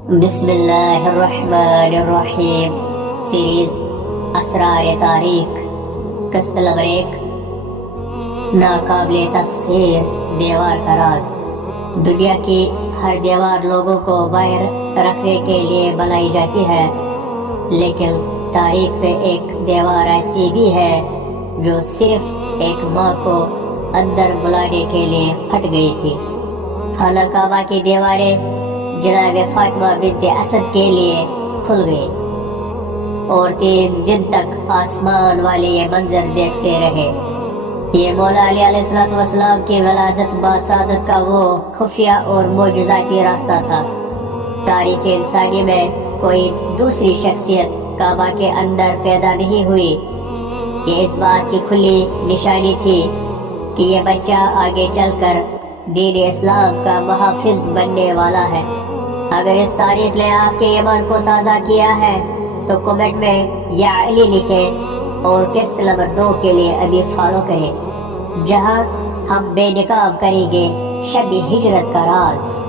بسم اللہ الرحمن الرحیم۔ سیریز اسرار تاریخ، قسط نمبر 1، ناقابل تسخیر دیوار کا راز۔ دنیا کی ہر دیوار لوگوں کو باہر رکھنے کے لیے بنائی جاتی ہے، لیکن تاریخ میں ایک دیوار ایسی بھی ہے جو صرف ایک ماں کو اندر بلانے کے لیے پھٹ گئی تھی۔ خانہ کعبہ کی دیواریں جناب فاطمہ بنت اسد کے لیے کھل گئی اور 3 دن تک آسمان والے یہ منظر دیکھتے رہے۔ یہ مولا علی علیہ السلام کی ولادت باسعادت کا وہ خفیہ اور معجزاتی راستہ تھا۔ تاریخ انسانی میں کوئی دوسری شخصیت کعبہ کے اندر پیدا نہیں ہوئی۔ یہ اس بات کی کھلی نشانی تھی کہ یہ بچہ آگے چل کر دین اسلام کا محافظ بننے والا ہے۔ اگر اس تاریخ نے آپ کے ایمان کو تازہ کیا ہے تو کمنٹ میں یا علی لکھیں اور قسط نمبر 2 کے لیے ابھی فالو کریں، جہاں ہم بے نقاب کریں گے شب ہجرت کا راز۔